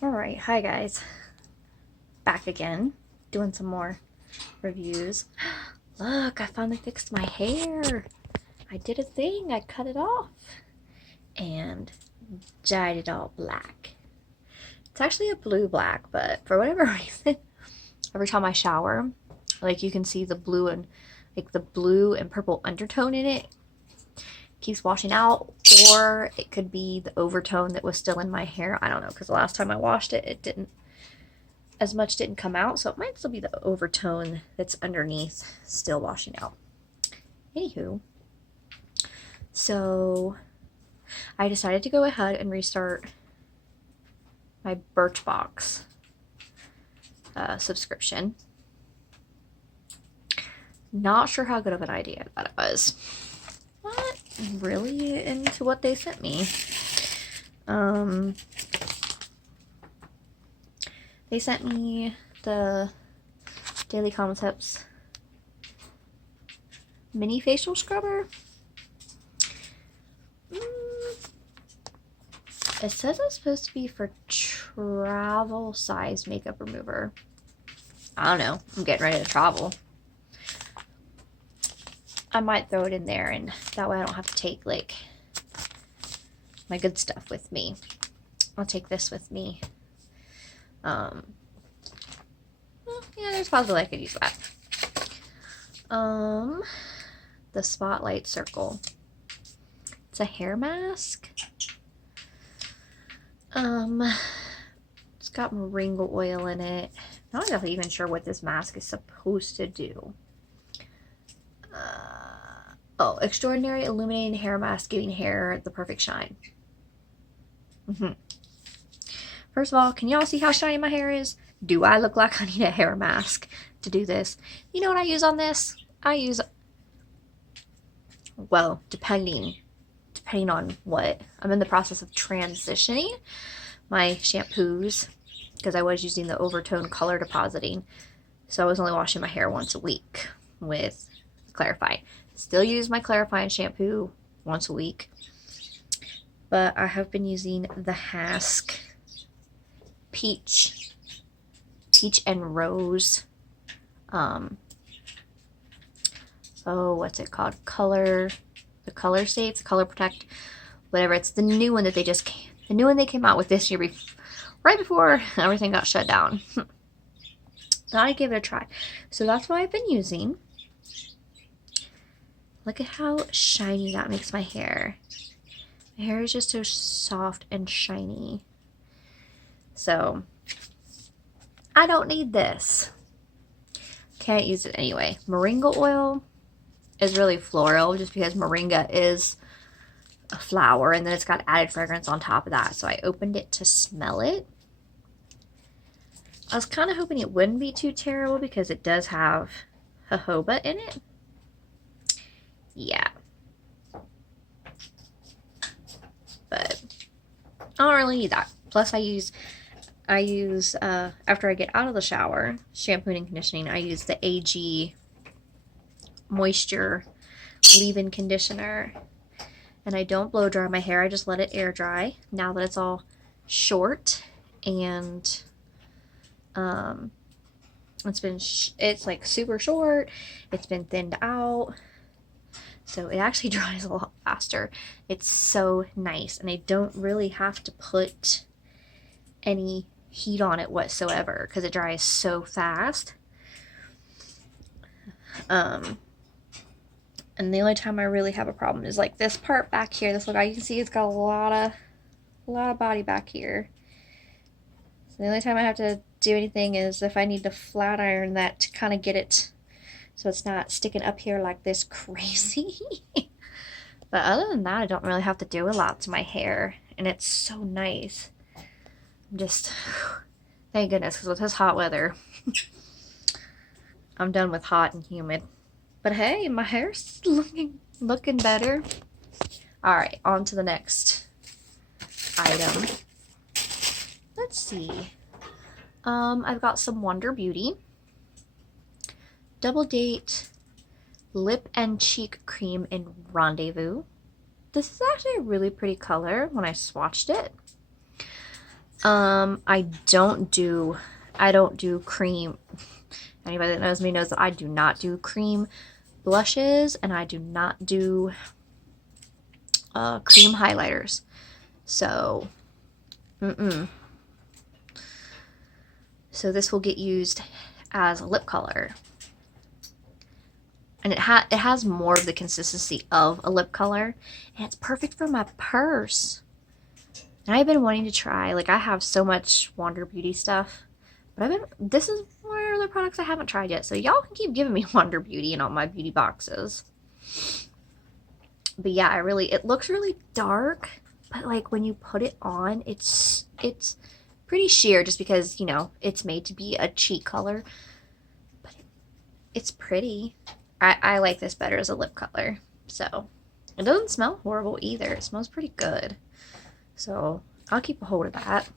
Alright, hi guys. Back again, doing some more reviews. Look, I finally fixed my hair. I did a thing, I cut it off and dyed it all black. It's actually a blue black, but for whatever reason, every time I shower, like you can see the blue and purple undertone in it keeps washing out, or it could be the overtone that was still in my hair. I don't know, because the last time I washed it, it didn't come out, so it might still be the overtone that's underneath still washing out. Anywho, so I decided to go ahead and restart my Birchbox subscription. Not sure how good of an idea that was. Not really into what they sent me. They sent me the Daily Concepts mini facial scrubber. It says it's supposed to be for travel size makeup remover. I don't know. I'm getting ready to travel. I might throw it in there, and that way I don't have to take like my good stuff with me. I'll take this with me. Well, yeah, there's a possibility I could use that. The Spotlight Circle. It's a hair mask. It's got moringa oil in it. Not exactly even sure what this mask is supposed to do. Oh, extraordinary illuminating hair mask, giving hair the perfect shine. First of all, can y'all see how shiny my hair is? Do I look like I need a hair mask to do this? You know what I use on this? I use, well, depending on what. I'm in the process of transitioning my shampoos because I was using the overtone color depositing. So I was only washing my hair once a week with Clarify. Still use my clarifying shampoo once a week, but I have been using the Hask peach and rose what's it called, the color safe, the color protect, whatever. It's the new one that they came out with this year, right before everything got shut down. Thought I'd give it a try, so that's what I've been using. Look at how shiny that makes my hair. My hair is just so soft and shiny. So, I don't need this. Can't use it anyway. Moringa oil is really floral just because moringa is a flower, and then it's got added fragrance on top of that. So I opened it to smell it. I was kind of hoping it wouldn't be too terrible because it does have jojoba in it. Yeah. But I don't really need that. Plus I use after I get out of the shower, shampooing and conditioning, I use the AG moisture leave-in conditioner, and I don't blow dry my hair. I just let it air dry now that it's all short, and it's like super short. It's been thinned out, so it actually dries a lot faster. It's so nice, and I don't really have to put any heat on it whatsoever because it dries so fast. And the only time I really have a problem is like this part back here. This little guy, you can see it's got a lot of body back here. So the only time I have to do anything is if I need to flat iron that to kind of get it so it's not sticking up here like this crazy. But other than that, I don't really have to do a lot to my hair, and it's so nice. I'm just, thank goodness, because with this hot weather, I'm done with hot and humid. But hey, my hair's looking better. Alright, on to the next item. Let's see. I've got some Wonder Beauty Double Date Lip and Cheek Cream in Rendezvous. This is actually a really pretty color when I swatched it. I don't do cream. Anybody that knows me knows that I do not do cream blushes, and I do not do cream highlighters. So, So this will get used as a lip color. And it has more of the consistency of a lip color, and it's perfect for my purse. And I've been wanting to try, like, I have so much Wander Beauty stuff, but this is one of the products I haven't tried yet, so y'all can keep giving me Wander Beauty in all my beauty boxes. But yeah, it looks really dark, but like when you put it on, it's pretty sheer just because, you know, it's made to be a cheek color, but it's pretty. I like this better as a lip color. So it doesn't smell horrible either. It smells pretty good. So I'll keep a hold of that.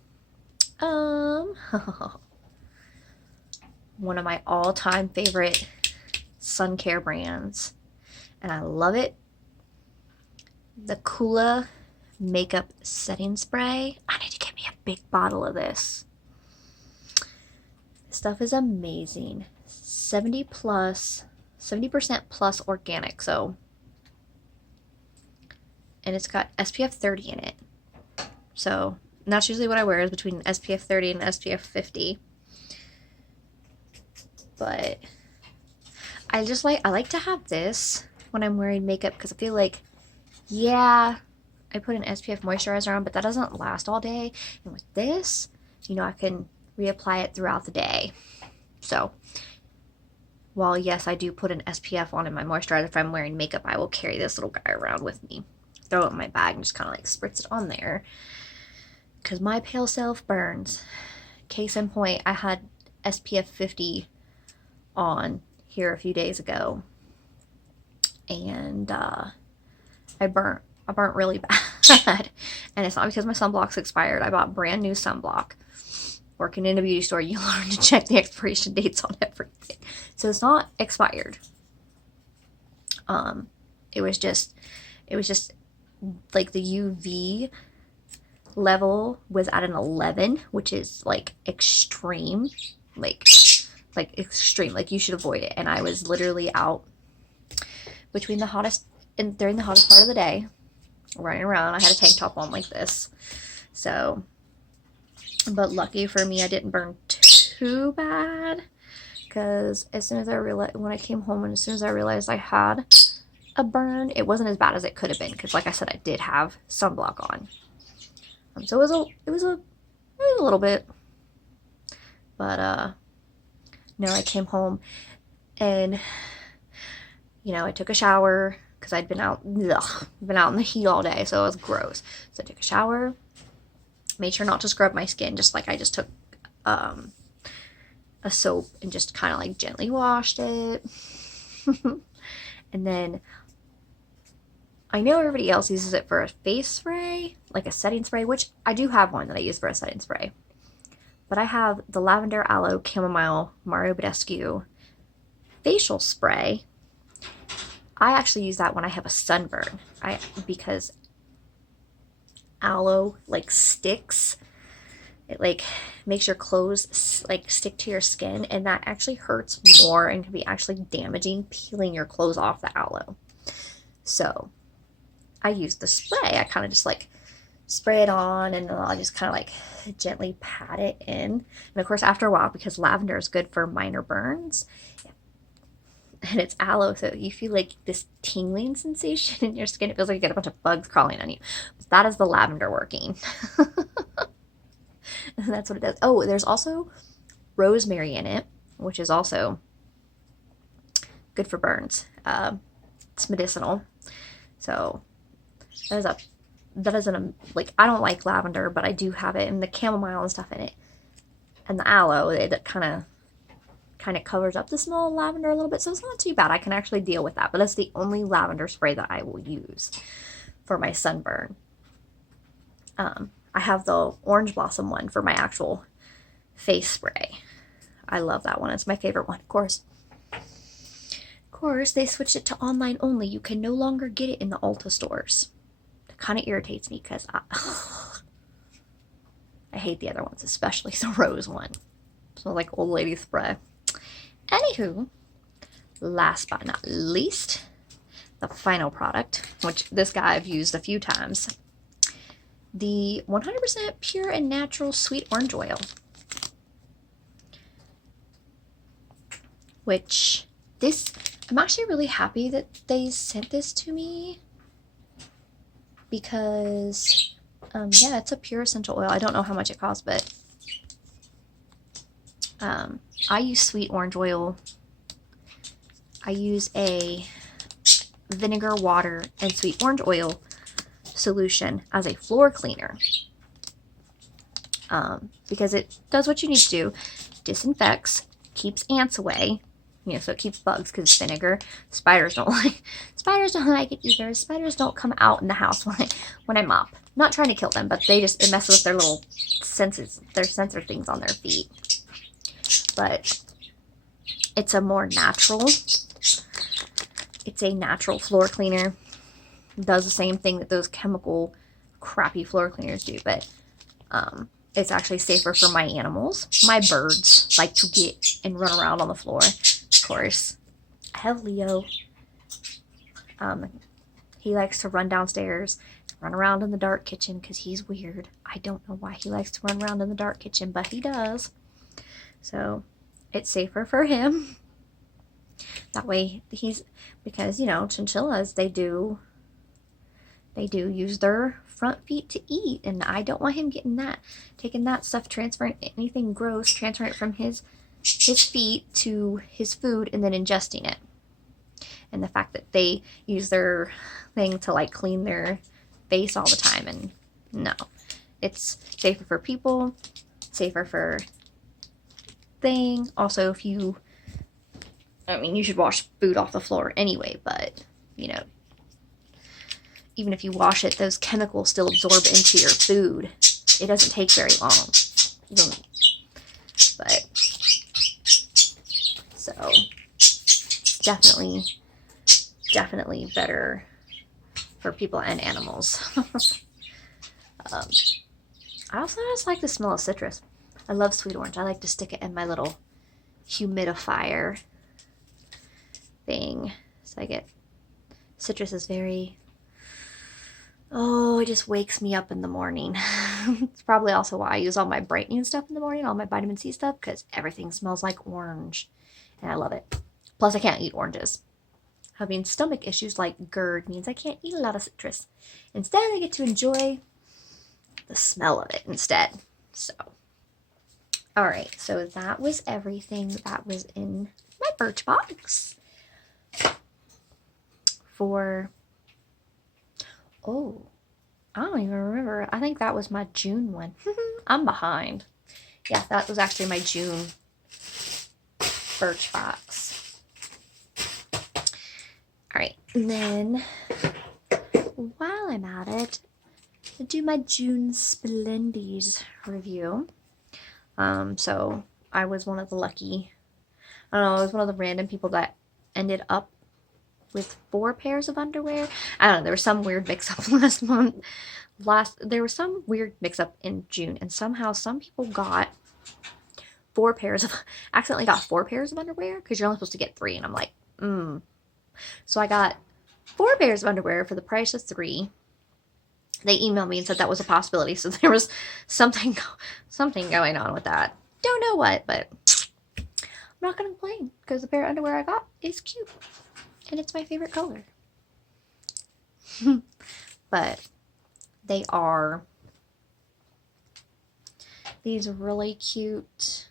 One of my all-time favorite sun care brands, and I love it. The Kula makeup setting spray. I need to get me a big bottle of this. This stuff is amazing. 70% plus organic, so, and it's got SPF 30 in it. So, and that's usually what I wear, is between SPF 30 and SPF 50. But I like to have this when I'm wearing makeup, because I feel like, yeah, I put an SPF moisturizer on, but that doesn't last all day. And with this, you know, I can reapply it throughout the day. So, while yes, I do put an SPF on in my moisturizer, if I'm wearing makeup, I will carry this little guy around with me. Throw it in my bag and just kind of like spritz it on there. Because my pale self burns. Case in point, I had SPF 50 on here a few days ago. And I burnt really bad. And it's not because my sunblock's expired. I bought brand new sunblock. Working in a beauty store, you learn to check the expiration dates on everything. So it's not expired. It was just like the UV level was at an 11, which is like extreme, like extreme, like you should avoid it. And I was literally out between the hottest and during the hottest part of the day, running around. I had a tank top on like this, so, but lucky for me, I didn't burn too bad, because as soon as I realized, when I came home, and as soon as I realized I had a burn, it wasn't as bad as it could have been, because like I said, I did have sunblock on. So it was a little bit, but no, I came home and, you know, I took a shower because I'd been out in the heat all day, so it was gross. So I took a shower, made sure not to scrub my skin, just like I just took a soap and just kind of like gently washed it. And then I know everybody else uses it for a face spray, like a setting spray, which I do have one that I use for a setting spray. But I have the Lavender Aloe Chamomile Mario Badescu facial spray. I actually use that when I have a sunburn. Because aloe like sticks. It like makes your clothes like stick to your skin, and that actually hurts more and can be actually damaging, peeling your clothes off the aloe. So I use the spray. I kind of just like spray it on, and then I'll just kind of like gently pat it in. And of course, after a while, because lavender is good for minor burns, and it's aloe, so you feel like this tingling sensation in your skin. It feels like you get a bunch of bugs crawling on you. But that is the lavender working. And that's what it does. Oh, there's also rosemary in it, which is also good for burns. It's medicinal. So that is like, I don't like lavender, but I do have it, and the chamomile and stuff in it, and the aloe, it kind of covers up the smell of lavender a little bit, so it's not too bad. I can actually deal with that. But that's the only lavender spray that I will use for my sunburn. I have the orange blossom one for my actual face spray. I love that one. It's my favorite one. Of course, they switched it to online only. You can no longer get it in the Ulta stores. It kind of irritates me, because I hate the other ones, especially the rose one. Smells like old lady spray. Anywho, last but not least, the final product, which this guy I've used a few times. The 100% pure and natural sweet orange oil. Which, I'm actually really happy that they sent this to me. Because, yeah, it's a pure essential oil. I don't know how much it costs, but I use sweet orange oil. I use a vinegar, water, and sweet orange oil solution as a floor cleaner. Because it does what you need to do. Disinfects, keeps ants away. You know, so it keeps bugs because it's vinegar. Spiders don't like it either. Spiders don't come out in the house when I mop. I'm not trying to kill them, but it messes with their little sensor things on their feet. But it's a natural floor cleaner. It does the same thing that those chemical crappy floor cleaners do, but it's actually safer for my animals. My birds like to get and run around on the floor. Of course, I have Leo. He likes to run downstairs, run around in the dark kitchen because he's weird. I don't know why he likes to run around in the dark kitchen, but he does. So it's safer for him. That way because, you know, chinchillas, they do use their front feet to eat, and I don't want him taking that stuff, transferring anything gross, transferring it from his feet to his food and then ingesting it. And the fact that they use their thing to like clean their face all the time, and no, it's safer for people, safer for thing. Also, you should wash food off the floor anyway, but you know, even if you wash it, those chemicals still absorb into your food. It doesn't take very long. But so definitely better for people and animals. I also just like the smell of citrus. I love sweet orange. I like to stick it in my little humidifier thing. So I get citrus is very, it just wakes me up in the morning. It's probably also why I use all my brightening stuff in the morning, all my vitamin C stuff, because everything smells like orange. And I love it. Plus, I can't eat oranges. Having stomach issues like GERD means I can't eat a lot of citrus. Instead, I get to enjoy the smell of it instead. So, alright, so that was everything that was in my Birchbox for, I don't even remember. I think that was my June one. I'm behind. Yeah, that was actually my June Birchbox. Alright, and then while I'm at it, I'll do my June Splendies review. So I was one of the I was one of the random people that ended up with 4 pairs of underwear. I don't know, there was some weird mix-up last month. There was some weird mix-up in June, and somehow some people got accidentally got 4 pairs of underwear, because you're only supposed to get 3, and I'm like, So I got 4 pairs of underwear for the price of 3. They emailed me and said that was a possibility, so there was something going on with that. Don't know what, but I'm not gonna complain, because the pair of underwear I got is cute. And it's my favorite color. But they are these really cute.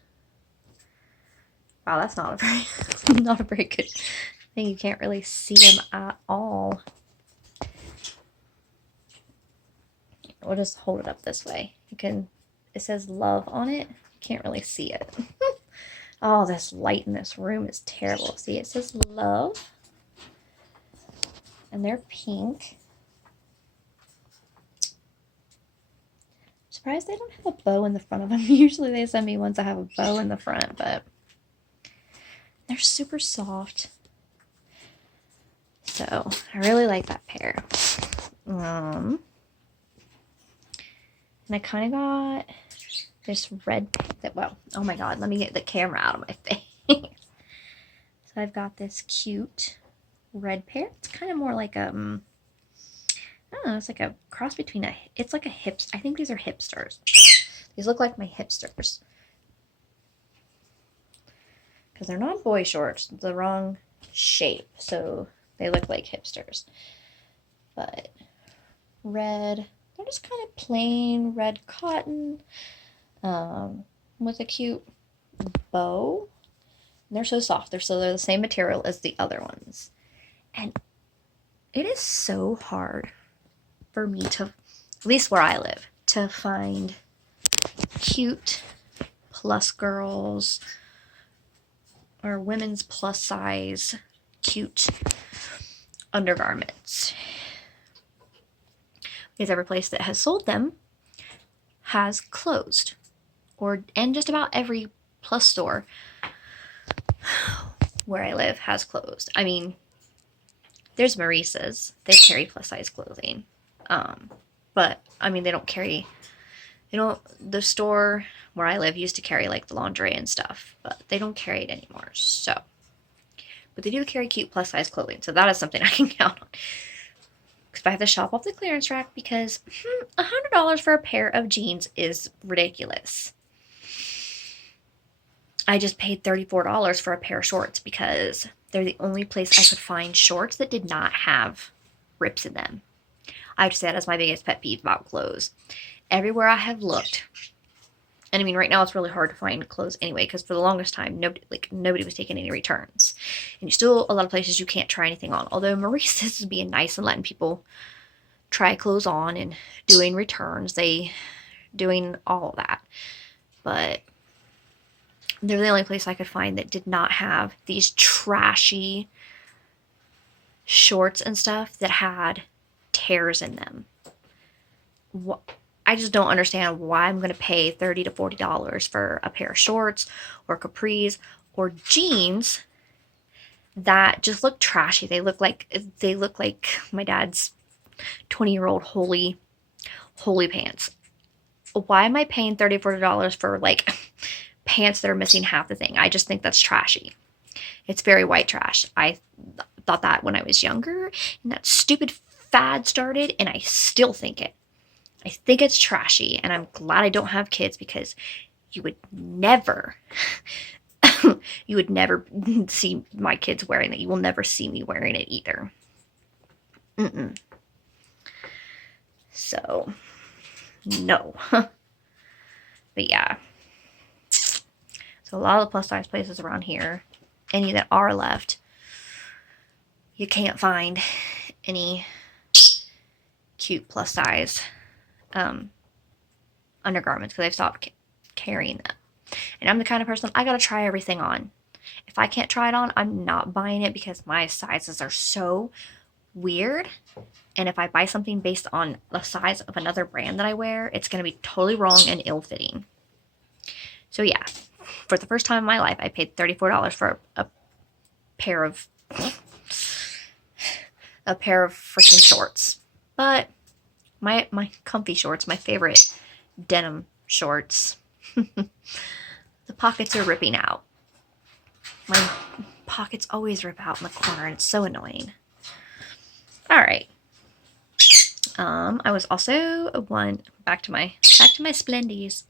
Wow, that's not a very good thing. You can't really see them at all. We'll just hold it up this way. It says love on it. You can't really see it. Oh, this light in this room is terrible. See, it says love. And they're pink. Surprised they don't have a bow in the front of them. Usually they send me ones that have a bow in the front, but they're super soft. So I really like that pair. And I kind of got this red, well, oh my god, let me get the camera out of my face. So I've got this cute red pair. It's kind of more like I don't know, it's like a cross between it's like a hipster. I think these are hipsters. These look like my hipsters. Because they're not boy shorts, the wrong shape, so they look like hipsters. But red, they're just kind of plain red cotton with a cute bow. And they're so soft. They're the same material as the other ones. And it is so hard for me to, at least where I live, to find cute plus girls or women's plus size cute undergarments. Because every place that has sold them has closed. And just about every plus store where I live has closed. I mean, there's Maurice's. They carry plus size clothing. But I mean, they don't carry, the store where I live used to carry like the lingerie and stuff, but they don't carry it anymore. So, but they do carry cute plus size clothing. So that is something I can count on. Because I have to shop off the clearance rack because $100 for a pair of jeans is ridiculous. I just paid $34 for a pair of shorts because they're the only place I could find shorts that did not have rips in them. I have to say that is my biggest pet peeve about clothes. Everywhere I have looked, and I mean right now it's really hard to find clothes anyway because for the longest time nobody was taking any returns. And you still, a lot of places you can't try anything on. Although Maurice's is being nice and letting people try clothes on and doing returns. They doing all of that. But they're the only place I could find that did not have these trashy shorts and stuff that had tears in them. I just don't understand why I'm going to pay $30 to $40 for a pair of shorts or capris or jeans that just look trashy. They look like my dad's 20-year-old holy pants. Why am I paying $30 $40 for like pants that are missing half the thing? I just think that's trashy. It's very white trash. I thought that when I was younger, and that stupid fad started, and I still think it. I think it's trashy, and I'm glad I don't have kids because you would never see my kids wearing it. You will never see me wearing it either. So, no. But yeah. So a lot of the plus size places around here, any that are left, you can't find any cute plus size undergarments because they've stopped carrying them. And I'm the kind of person, I gotta try everything on. If I can't try it on, I'm not buying it because my sizes are so weird. And if I buy something based on the size of another brand that I wear, it's gonna be totally wrong and ill-fitting. So yeah, for the first time in my life, I paid $34 for a pair of freaking shorts. But my comfy shorts, my favorite denim shorts, the pockets are ripping out. My pockets always rip out in the corner, and it's so annoying. All right. I was also back to my splendies.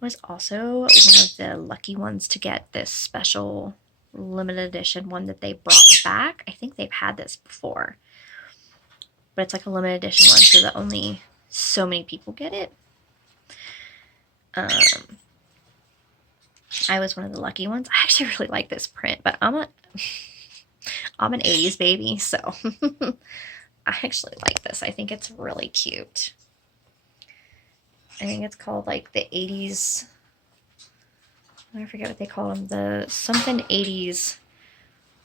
I was also one of the lucky ones to get this special limited edition one that they brought back. I think they've had this before, but it's like a limited edition one, so that only so many people get it. I was one of the lucky ones. I actually really like this print, but I'm an 80s baby, so I actually like this. I think it's really cute. I think it's called like the 80s, I forget what they call them, the something 80s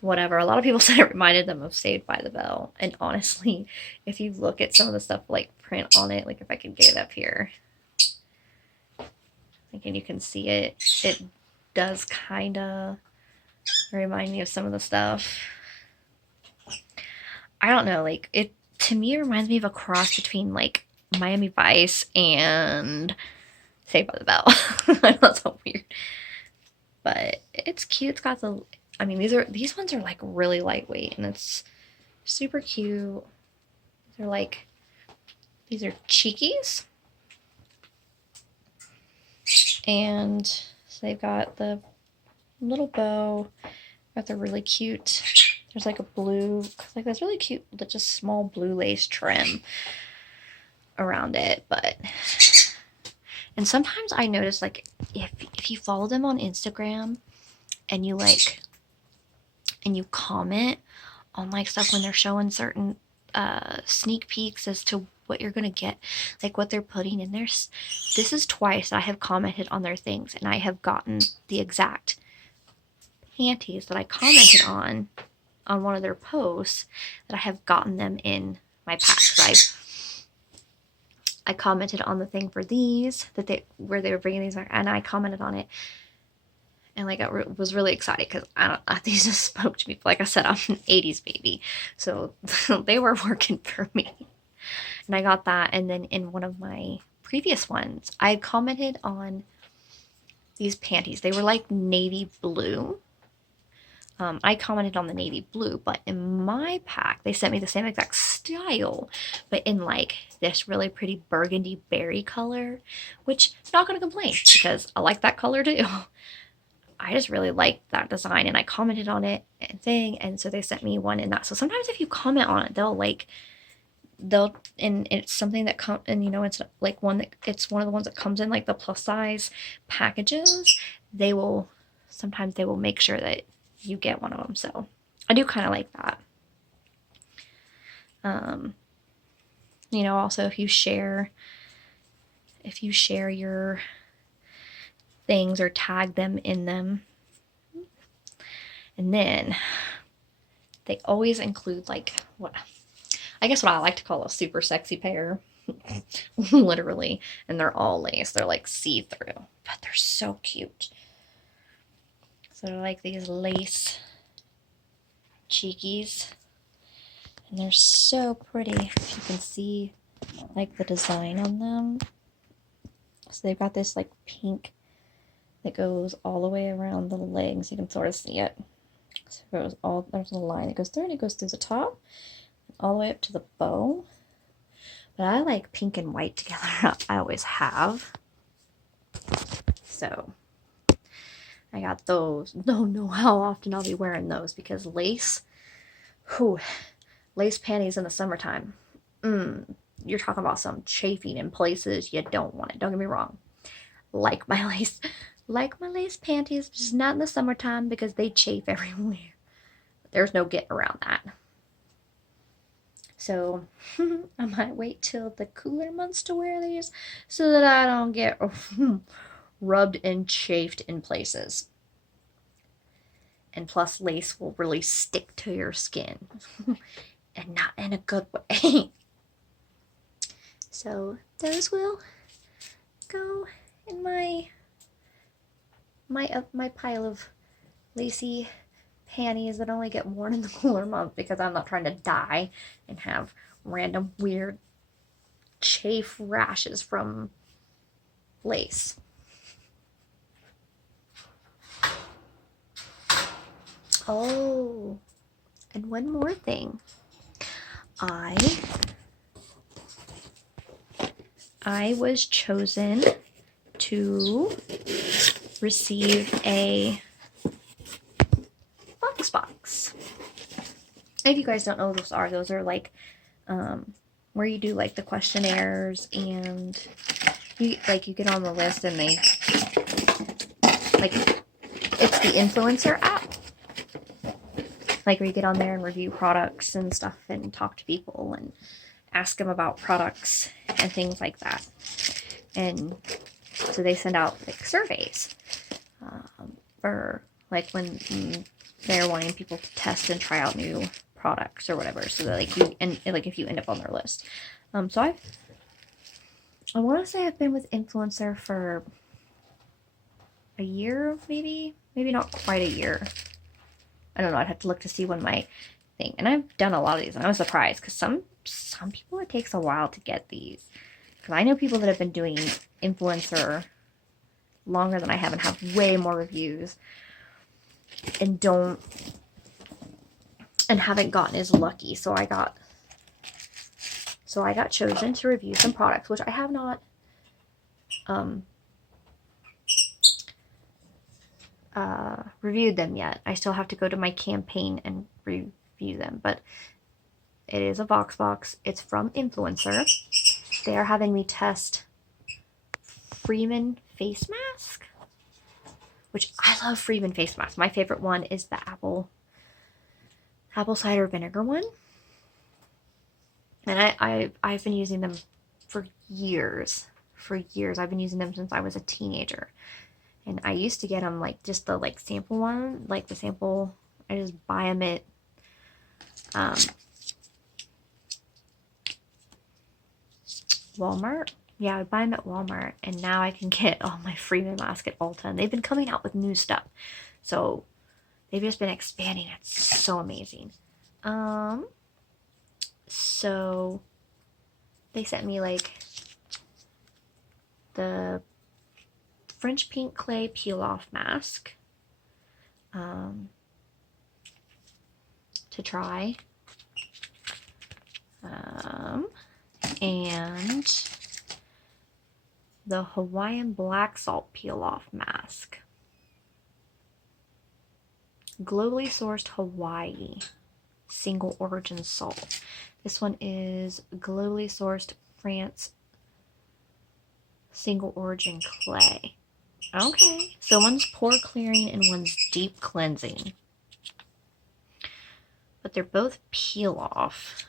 whatever. A lot of people said it reminded them of Saved by the Bell. And honestly, if you look at some of the stuff like print on it, like if I could get it up here, like, and you can see it, it does kind of remind me of some of the stuff. I don't know, like it, to me, it reminds me of a cross between like Miami Vice and Saved by the Bell. I know that's so weird. But it's cute. It's got the, I mean, these ones are like really lightweight and it's super cute. They're like, these are Cheekies. And so they've got the little bow, got the really cute, there's like a blue, like this really cute, just small blue lace trim around it. But, and sometimes I notice like if you follow them on Instagram and you like, and you comment on like stuff when they're showing certain sneak peeks as to what you're gonna get, like what they're putting in there. This is twice I have commented on their things and I have gotten the exact panties that I commented on one of their posts, that I have gotten them in my pack. I commented on the thing for these, that where they were bringing these back, and I commented on it, and like I was really excited because these just spoke to me. Like I said, I'm an 80s baby, so they were working for me. And I got that. And then in one of my previous ones, I commented on these panties. They were like navy blue. I commented on the navy blue, but in my pack, they sent me the same exact style, but in like this really pretty burgundy berry color, which I'm not going to complain because I like that color too. I just really liked that design and I commented on it and so they sent me one in that. So sometimes if you comment on it, and it's something that comes, and you know, it's like it's one of the ones that comes in like the plus size packages, sometimes they will make sure that you get one of them. So I do kind of like that. You know, also if you share your things or tag them in them, and then they always include like what I like to call a super sexy pair. Literally. And they're all lace. They're like see-through, but they're so cute. So they're like these lace Cheekies, and they're so pretty. If you can see like the design on them. So they've got this like pink that goes all the way around the legs. You can sort of see it. So it goes there's a line that goes through, and it goes through the top all the way up to the bow. But I like pink and white together. I always have. So I got those. Don't know how often I'll be wearing those because lace panties in the summertime. You're talking about some chafing in places you don't want it. Don't get me wrong. Like my lace panties, just not in the summertime because they chafe everywhere. There's no getting around that. So I might wait till the cooler months to wear these so that I don't get rubbed and chafed in places. And plus lace will really stick to your skin and not in a good way. So those will go in my pile of lacy panties that only get worn in the cooler month because I'm not trying to die and have random weird chafe rashes from lace. Oh, and one more thing. I was chosen to receive a box. If you guys don't know what those are like where you do like the questionnaires and you get on the list and they like, it's the influencer app, like where you get on there and review products and stuff and talk to people and ask them about products and things like that. And so they send out like surveys for like when they're wanting people to test and try out new products or whatever, so that like if you end up on their list. So I want to say I've been with influencer for a year, maybe not quite a year. I don't know. I'd have to look to see when my thing. And I've done a lot of these, and I was surprised because some people it takes a while to get these. Because I know people that have been doing influencer longer than I have and have way more reviews and haven't gotten as lucky. So I got chosen to review some products, which I have not reviewed them yet. I still have to go to my campaign and review them, but it is a Voxbox. It's from Influencer. They are having me test Freeman face mask, which I love Freeman face mask. My favorite one is the apple cider vinegar one. And I've been using them for years. I've been using them since I was a teenager. And I used to get them like just the like sample one, like the sample. I just buy them at Walmart. Yeah, I buy them at Walmart, and now I can get all my Freeman mask at Ulta. And they've been coming out with new stuff, so they've just been expanding. It's so amazing. So they sent me like the French pink clay peel off mask to try, and the Hawaiian black salt peel off mask. Globally sourced Hawaii single origin salt. This one is globally sourced France single origin clay. Okay, so one's pore clearing and one's deep cleansing, but they're both peel off.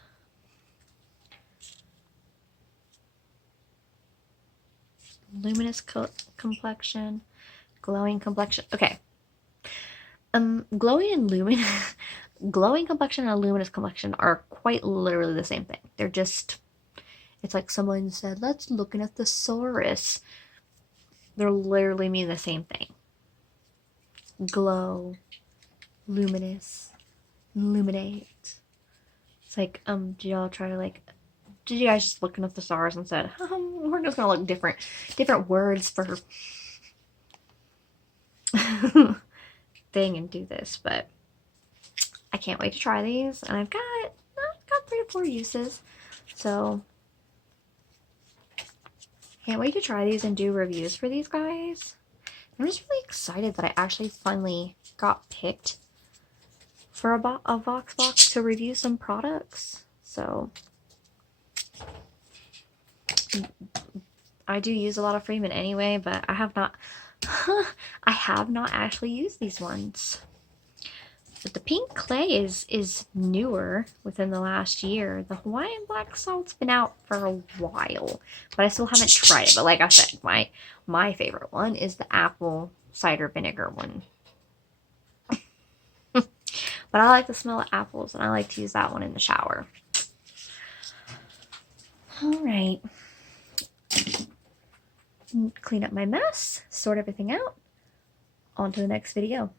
Luminous complexion, glowing complexion. Okay, glowing complexion and luminous complexion are quite literally the same thing. They're just, it's like someone said, let's look at a thesaurus. They're literally mean the same thing. Glow, luminous, illuminate. It's like, did y'all try to like, did you guys just look at the thesaurus and said, we're just gonna look different words for thing and do this? But I can't wait to try these, and I've got 3 or 4 uses, so can't wait to try these and do reviews for these guys. I'm just really excited that I actually finally got picked for a Voxbox to review some products. So I do use a lot of Freeman anyway, but I have not actually used these ones. But the pink clay is newer within the last year. The Hawaiian black salt's been out for a while, but I still haven't tried it. But like I said, my favorite one is the apple cider vinegar one. But I like the smell of apples, and I like to use that one in the shower. All right. Clean up my mess, sort everything out. On to the next video.